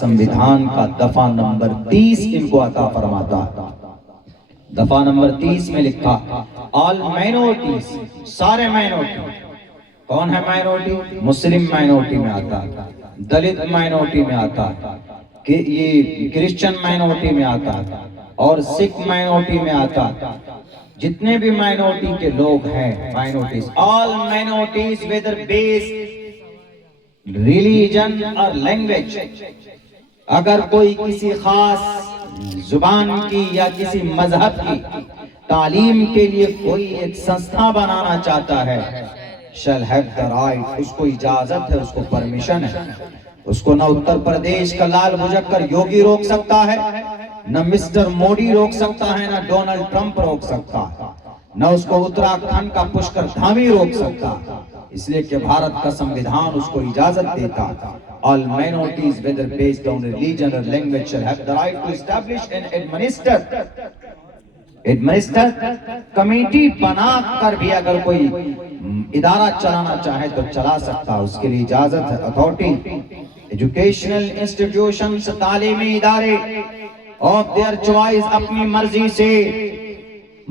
संविधान का दफा नंबर 30 इनको अता फरमाता है। दफा नंबर 30 में लिखा ऑल माइनॉरिटीज, सारे माइनॉरिटी। कौन है माइनॉरिटी? मुस्लिम माइनॉरिटी में आता है, दलित माइनॉरिटी में आता है, कि ये क्रिश्चियन माइनॉरिटी में आता है और सिख माइनॉरिटी में आता है। जितने भी माइनॉरिटी के लोग हैं, minorities, all minorities whether based religion और लैंग्वेज, अगर कोई किसी खास जुबान की या किसी मजहब की तालीम के लिए कोई एक संस्था बनाना चाहता है, shall have the right, उसको इजाजत है, उसको परमिशन है। उसको न उत्तर प्रदेश का लाल मुजक्कर योगी रोक सकता है, न मिस्टर मोदी रोक सकता है, न डोनाल्ड ट्रंप रोक सकता है, न उसको उत्तराखंड का पुष्कर धामी रोक सकता है, इसलिए कि भारत का संविधान उसको इजाजत देता है। All minorities whether based on religion or language shall have the right to establish and administer committee बना कर भी अगर कोई इदारा चलाना चाहे तो चला सकता है, उसके लिए इजाजत है। अथॉरिटी एजुकेशनल इंस्टीट्यूशंस, तालीमी इदारे ऑफ देयर चॉइस, अपनी मर्जी से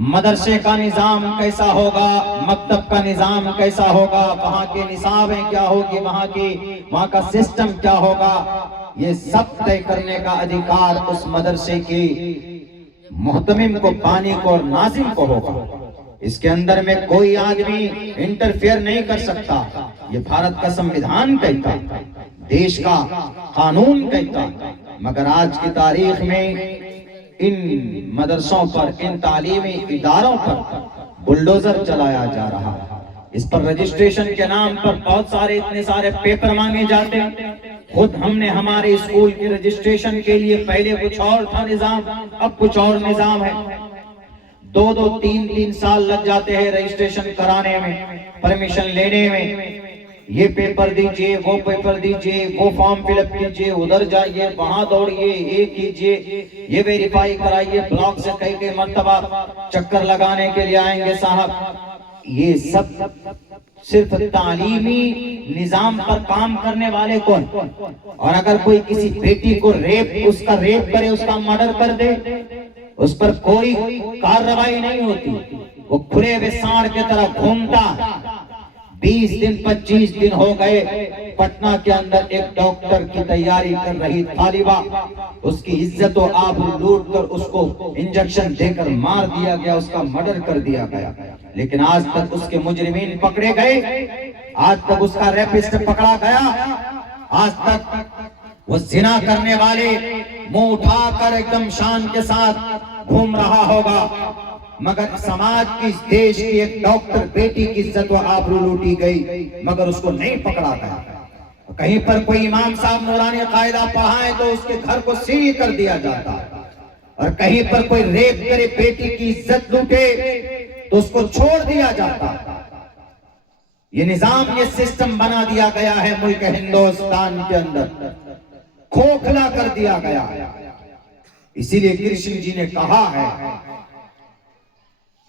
मदरसे का निजाम कैसा होगा, मकतब का निजाम कैसा होगा, वहाँ के निसाबें क्या होगी, वहाँ का सिस्टम क्या होगा, ये सब तय करने का अधिकार उस मदरसे की मुहतमिम को, बानी को और नाजिम को होगा। इसके अंदर में कोई आदमी इंटरफेयर नहीं कर सकता। ये भारत का संविधान कहता है, देश का कानून कहता है। मगर आज की तारीख में इन मदरसों पर, इन तालीमी इदारों पर बुलडोजर चलाया जा रहा है। इस पर रजिस्ट्रेशन के नाम पर बहुत सारे, इतने सारे पेपर मांगे जाते हैं। खुद हमने हमारे स्कूल की रजिस्ट्रेशन के लिए पहले कुछ और था निजाम, अब कुछ और निजाम है। 2-2, 3-3 साल लग जाते हैं रजिस्ट्रेशन कराने में, परमिशन लेने में। ये पेपर दीजिए, वो पेपर दीजिए, वो फॉर्म फिलअप कीजिए, उधर जाइए, वहां दौड़िए, ये कीजिए, ये वेरीफाई कराइए, ब्लॉक से कई मर्तबा चक्कर लगाने के लिए आएंगे साहब। ये सब सिर्फ तालीमी निजाम पर काम करने वाले कौन? और अगर कोई किसी बेटी को उसका रेप करे, उसका मर्डर कर दे, उस पर कोई कार्रवाई नहीं होती, वो खुले हुए सांड की तरह घूमता। 20 दिन 25 दिन हो गए, पटना के अंदर एक डॉक्टर की तैयारी कर रही तालिबा, उसकी इज्जत और आबरू लूट कर उसको इंजेक्शन देकर मार दिया गया, उसका मर्डर कर दिया गया। लेकिन आज तक उसके मुजरिमीन पकड़े गए, आज तक उसका रेपिस्ट पकड़ा गया, आज तक वो जिना करने वाले मुंह उठाकर एकदम शान के साथ घूम रहा होगा। मगर समाज की, इस देश की एक डॉक्टर बेटी की इज्जत व आबरू लूटी गई, मगर उसको नहीं पकड़ा गया। कहीं पर कोई इमाम साहब नूरानी कायदा पढ़ाए तो उसके घर को सील कर दिया जाता, और कहीं पर कोई रेप करे, बेटी की इज्जत लूटे तो उसको छोड़ दिया जाता। ये निजाम, ये सिस्टम बना दिया गया है मुल्क हिंदुस्तान के अंदर, खोखला कर दिया गया। इसीलिए कृष्ण जी ने कहा है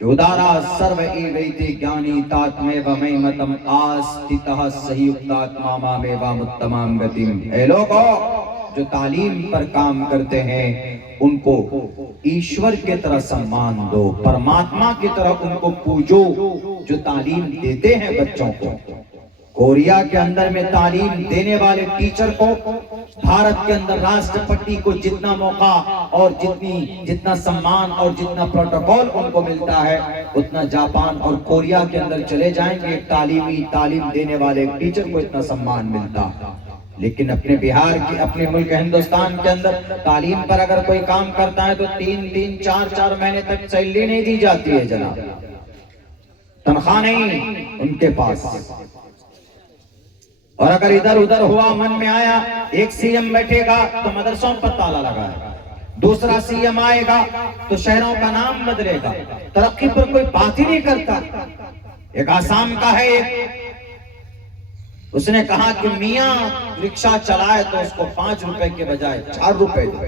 कि उदारा सर्व एवैते ज्ञानी तात्मेव मयमतम आस्थितः संयुक्तात्मा मामेवम उत्तमां गतिम। ऐ लोगों, जो तालीम पर काम करते हैं उनको ईश्वर की तरह सम्मान दो, परमात्मा की तरह उनको पूजो, जो तालीम देते हैं बच्चों को। कोरिया के अंदर में तालीम देने वाले टीचर को भारत के अंदर राष्ट्रपति को जितना मौका और जितना सम्मान और जितना प्रोटोकॉल उनको मिलता है, उतना जापान और कोरिया के अंदर चले जाएंगे, तालीम देने वाले टीचर को इतना सम्मान मिलता। लेकिन अपने बिहार की, अपने मुल्क हिंदुस्तान के अंदर तालीम पर अगर कोई काम करता है तो 3-3, 4-4 महीने तक सैलरी नहीं दी जाती है जनाब, तनख्वाह नहीं उनके पास। और अगर इधर उधर हुआ, मन में आया, एक सीएम बैठेगा तो मदरसों पर ताला लगाएगा, दूसरा सीएम आएगा तो शहरों का नाम बदलेगा, तरक्की पर कोई बात ही नहीं करता। एक आसाम का है, उसने कहा कि मियां रिक्शा चलाए तो उसको 5 रुपए के बजाय 4 रुपए दो।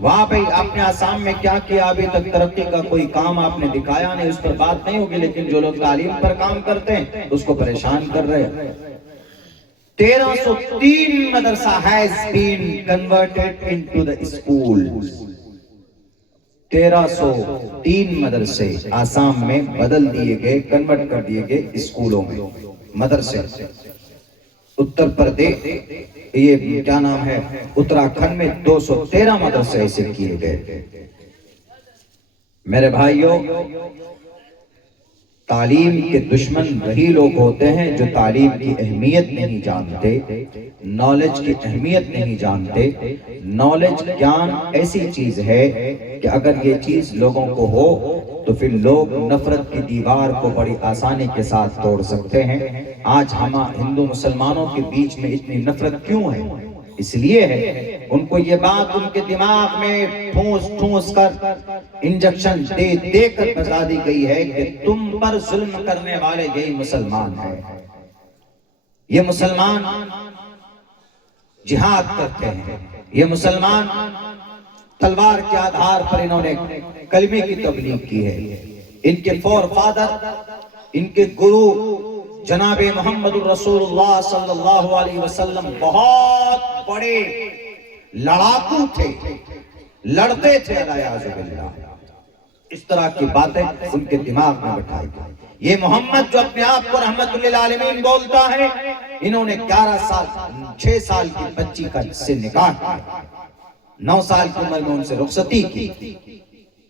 वाह भाई, आपने आसाम में क्या किया? अभी तक तरक्की का कोई काम आपने दिखाया नहीं, उस पर बात नहीं होगी। लेकिन जो लोग तालीम पर काम करते हैं उसको परेशान कर रहे हैं। 1303 مدرسہ has been converted into the schools. 1303 مدرسے آسام میں بدل دیے گئے، کنورٹ کر دیے گئے اسکولوں میں، مدرسے۔ اتر پردیش، یہ کیا نام ہے، اتراکھنڈ میں 213 مدرسے ایسے کیے گئے۔ میرے بھائیوں، تعلیم کے دشمن وہی لوگ ہوتے ہیں جو تعلیم کی اہمیت نہیں جانتے، نالج کی اہمیت نہیں جانتے۔ نالج، گیان ایسی چیز ہے کہ اگر یہ چیز لوگوں کو ہو تو پھر لوگ نفرت کی دیوار کو بڑی آسانی کے ساتھ توڑ سکتے ہیں۔ آج ہم ہندو مسلمانوں کے بیچ میں اتنی نفرت کیوں ہے؟ اس لیے ہے ان کو یہ بات ان کے دماغ میں ٹھونس کر، انجیکشن دے کر بتا دی گئی ہے کہ تم پر ظلم کرنے والے یہی مسلمان ہیں۔ یہ مسلمان جہاد کرتے ہیں، یہ مسلمان تلوار کے آدھار پر انہوں نے کلمے کی تبلیغ کی ہے۔ ان کے فور فادر، ان کے گرو جناب محمد رسول اللہ صلی اللہ علیہ وسلم بہت بڑے لڑاکو تھے، لڑتے تھے علیہ باللہ۔ اس طرح کی باتیں ان کے دماغ میں بٹھائی گئی۔ یہ محمد جو اپنے آپ کو رحمت للعالمین بولتا ہے، انہوں نے 6 سال کی بچی کا سے نکاح کیا، 9 سال کی عمر میں ان سے رخصتی کی۔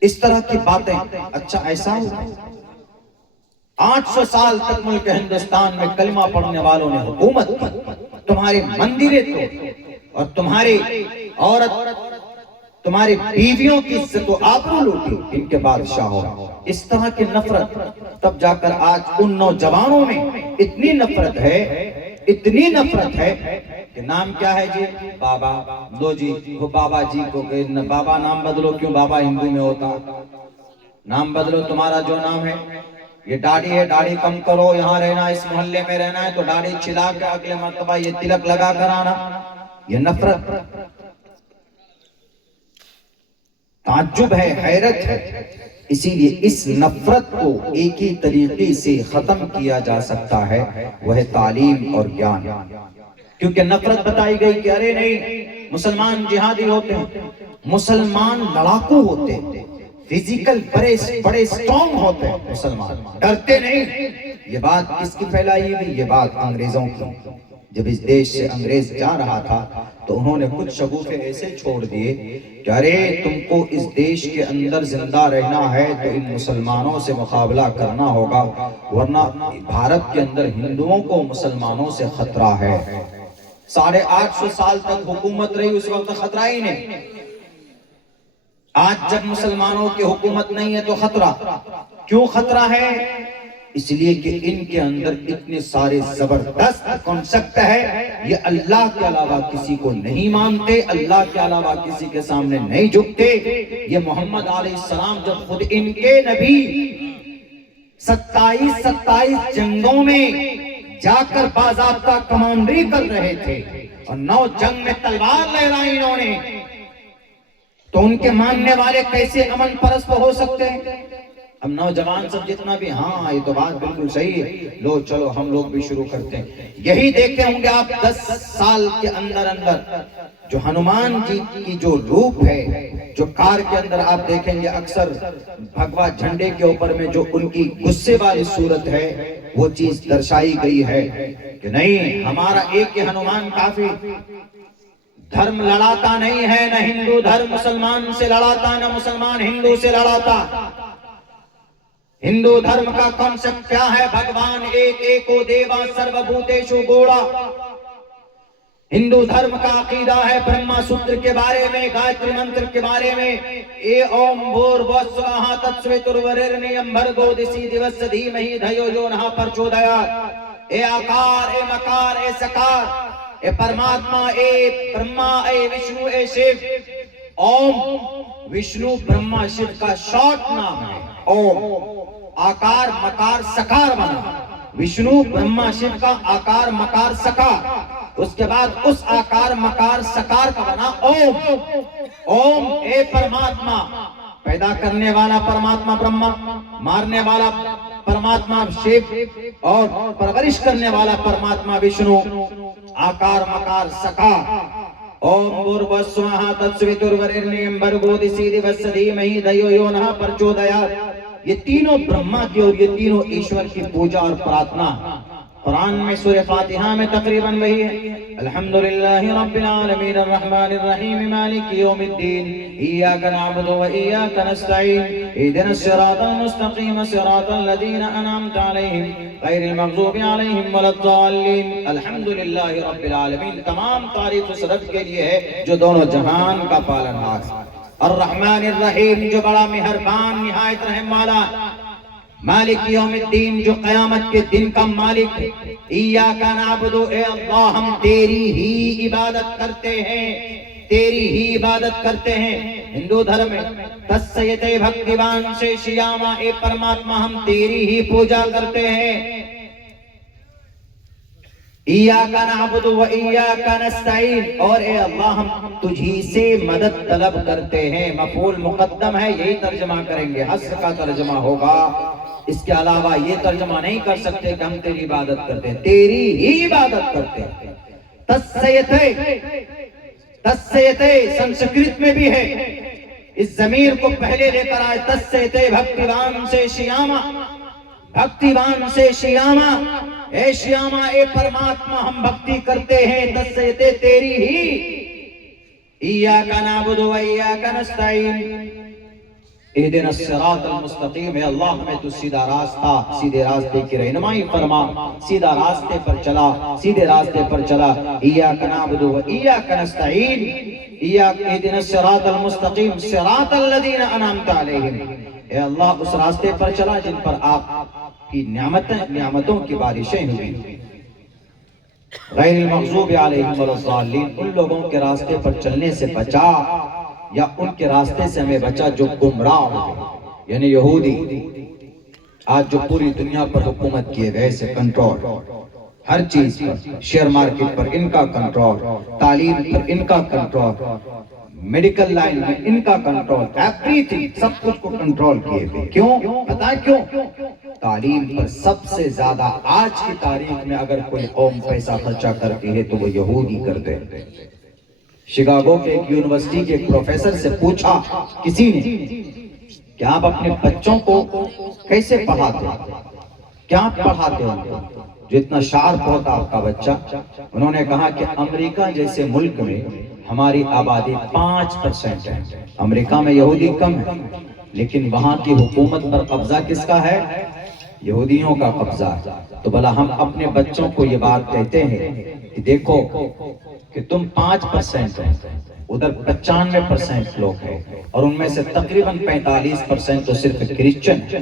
اس طرح کی باتیں، اچھا ایسا ہوا 800 سال تک ملک ہندوستان میں کلمہ پڑھنے والوں نے حکومت کی، تمہارے مندریں توڑ اور تمہاری عورت، تمہاری بیویوں کی عزت و آبرو لوٹی ان کے بادشاہوں۔ اس طرح کی نفرت، تب جا کر آج ان نوجوانوں میں اتنی نفرت ہے، اتنی نفرت ہے کہ نام کیا ہے جی؟ بابا، دو جی، وہ بابا جی کو بابا نام بدلو، کیوں بابا ہندو میں ہوتا؟ نام بدلو، تمہارا جو نام ہے، یہ داڑھی ہے، داڑھی کم کرو، یہاں رہنا، اس محلے میں رہنا ہے تو داڑھی چھلا کے اگلے مرتبہ یہ تلک لگا کر آنا۔ یہ نفرت، تعجب ہے، حیرت ہے۔ اسی لیے اس نفرت کو ایک ہی طریقے سے ختم کیا جا سکتا ہے، وہ ہے تعلیم اور گیان۔ کیونکہ نفرت بتائی گئی کہ ارے نہیں، مسلمان جہادی ہوتے ہیں، مسلمان لڑاکو ہوتے ہیں، فزیکل بڑے سٹرونگ ہوتے ہیں، مسلمان ڈرتے نہیں۔ یہ بات کس کی پھیلائی ہوئی؟ یہ بات انگریزوں کی۔ جب اس دیش سے انگریز جا رہا تھا تو انہوں نے کچھ شگوفے ایسے چھوڑ دیے کہ ارے تم کو اس دیش کے اندر زندہ رہنا ہے تو ان مسلمانوں سے مقابلہ کرنا ہوگا، ورنہ بھارت کے اندر ہندوؤں کو مسلمانوں سے خطرہ ہے۔ 850 سال تک حکومت رہی، اس وقت خطرہ ہی نہیں۔ آج جب مسلمانوں کی حکومت نہیں ہے تو خطرہ کیوں خطرہ ہے؟ اس لیے کہ ان کے اندر اتنے سارے زبردست کنسپٹ ہے، یہ اللہ کے علاوہ کسی کو نہیں مانتے، اللہ کے علاوہ کسی کے سامنے نہیں جھکتے۔ یہ محمد علیہ السلام جب خود ان کے نبی 27 جنگوں میں جا کر باضابطہ کمانڈری کر رہے تھے اور 9 جنگ میں تلوار لہرائی انہوں نے، تو ان کے ماننے والے کیسے امن پرست ہو سکتے ہیں؟ اب نوجوان سب جتنا بھی، ہاں یہ تو بات بالکل صحیح ہے، لو چلو ہم لوگ بھی شروع کرتے ہیں۔ یہی دیکھتے ہوں گے آپ 10 سال کے اندر جو ہنومان جی کی جو روپ ہے، جو کار کے اندر آپ دیکھیں گے اکثر بھگوا جھنڈے کے اوپر میں جو ان کی غصے والی صورت ہے، وہ چیز درشائی گئی ہے کہ نہیں، ہمارا ایک ہی ہنومان کافی۔ دھرم لڑاتا نہیں ہے، نہ ہندو دھرم مسلمان سے لڑاتا، نہ مسلمان ہندو سے لڑاتا۔ ہندو دھرم کا کنسپٹ کیا ہے؟ بھگوان ایک ایکو دیوا سرو بھوتیشو گوڑا۔ ہندو دھرم کا عقیدہ ہے برہما سوتر کے بارے میں، گایتری منتر کے بارے میں، اے اوم بھور بھوسواہا تتسویترورنیم بھرگو دسی دیوس دھیمہی دھیو جو نہ پرچودیات۔ اے آکار، اے مکار، اے سکار، اے پرماتما، اے برہما، اے وشنو، اے شیو۔ اوم وشنو برہما شیو کا شارٹ نام ہے اوم۔ آکار مکار سکار بنا، وشنو برہما شیو کا آکار مکار سکار، اس کے بعد اس آکار مکار سکار کا بنا اوم۔ اوم اے پرماتما، پیدا کرنے والا پرماتما برہما، مارنے والا پرماتما شیو اور پرورش کرنے والا پرماتما وشنو۔ आकार मकार सकार। ओम भूर्भुवस्सुवः तत्सवितुर्वरेण्यं भर्गो दिवस्य धीमहि धियो यो नः प्रचोदयात्। ये तीनों ब्रह्मा की और ये तीनों ईश्वर की पूजा और प्रार्थना कुरान में सूरह फातिहा में तकरीबन वही है। अल्हम्दुलिल्लाहि रब्बिल आलमीन अर्रहमानिर रहीम मालिकि यौमिद्दीन इय्याका नअबुदु व इय्याका नस्तईन इहदिनस सिरातल मुस्तकीम सिरातल लज़ीना अनअमता अलैहिम गैरिल मग़ज़ूबि अलैहिम वलद्दाल्लीन। अल्हम्दुलिल्लाहि रब्बिल आलमीन, तमाम तारीफ उस रब के लिए है जो दोनों जहान का पालनहार है। अर्रहमानिर रहीम, जो बड़ा मेहरबान निहायत रहम वाला। मालिक यौमिद्दीन, जो क़यामत के दिन का मालिक है। इय्याका नअबुदु, ए अल्लाह हम तेरी ही इबादत करते हैं, तेरी ही इबादत करते हैं। हिंदू धर्म में तस्सयते भक्तिवान से शियामा, ए परमात्मा हम तेरी ही पूजा करते हैं। इय्याका नअबुदु व इय्याका नस्तईन, और ए अल्लाह हम तुझी से मदद तलब करते हैं। मफूल मुकद्दम है, यही तर्जमा करेंगे, हस्र का तर्जमा होगा। इसके अलावा ये तर्जमा नहीं कर सकते कि हम तेरी इबादत करते हैं, तेरी ही इबादत करते हैं। तस्सयते संस्कृत में भी है, इस ज़मीर को पहले लेकर आए। तस्सयते भक्तिवान से शियामा, भक्तिवान से शियामा, ए शियामा ए परमात्मा हम भक्ति करते हैं। तस्सयते तेरी ही। इय्याका नअबुदु व इय्याका नस्तईन इहदिनस सिरातल मुस्तकीम, है अल्लाह हमें तू सीधा रास्ता, सीधे रास्ते की रहनुमाई फरमा। सीधा रास्ते पर चला, सीधे रास्ते पर चला। इय्याका नअबुदु व इय्याका नस्तईन इहदिनस सिरातल मुस्तकीम सिरातल लज़ीना अनअमता अलैहिम, ए अल्लाह उस रास्ते पर चला जिन पर आपकी नियामतों की बारिशें हुई। गैरिल मग़ज़ूबि अलैहिम वलद्दाल्लीन, उन लोगों के रास्ते पर चलने से बचा या उनके रास्ते से हमें बचा जो गुमराह हो गए, यानी यहूदी। आज जो पूरी दुनिया पर हुकूमत किए गए से कंट्रोल, हर चीज पर, शेयर मार्केट पर इनका कंट्रोल, तालीम पर इनका कंट्रोल, मेडिकल लाइन में इनका कंट्रोल, एवरीथिंग, सब कुछ को कंट्रोल किए हुए। क्यों? पता है क्यों? तालीम पर सबसे ज्यादा आज की तारीख में अगर कोई कौम पैसा खर्चा करती है तो वो यहूदी करते हैं। शिकागो के एक यूनिवर्सिटी के एक प्रोफेसर से पूछा किसी ने कि आप अपने बच्चों को कैसे पढ़ाते हो, क्या पढ़ाते हो जो इतना शार्प होता आपका बच्चा? उन्होंने कहा कि अमेरिका जैसे मुल्क में हमारी आबादी 5% है। अमेरिका में यहूदी कम है, लेकिन वहां की हुकूमत पर कब्जा किसका है? यहूदियों का कब्जा। तो भला हम अपने बच्चों को ये बात कहते हैं कि देखो कि तुम 5% हो, उधर 95% लोग हैं, और उनमें से तकरीबन 45% तो सिर्फ क्रिश्चियन है।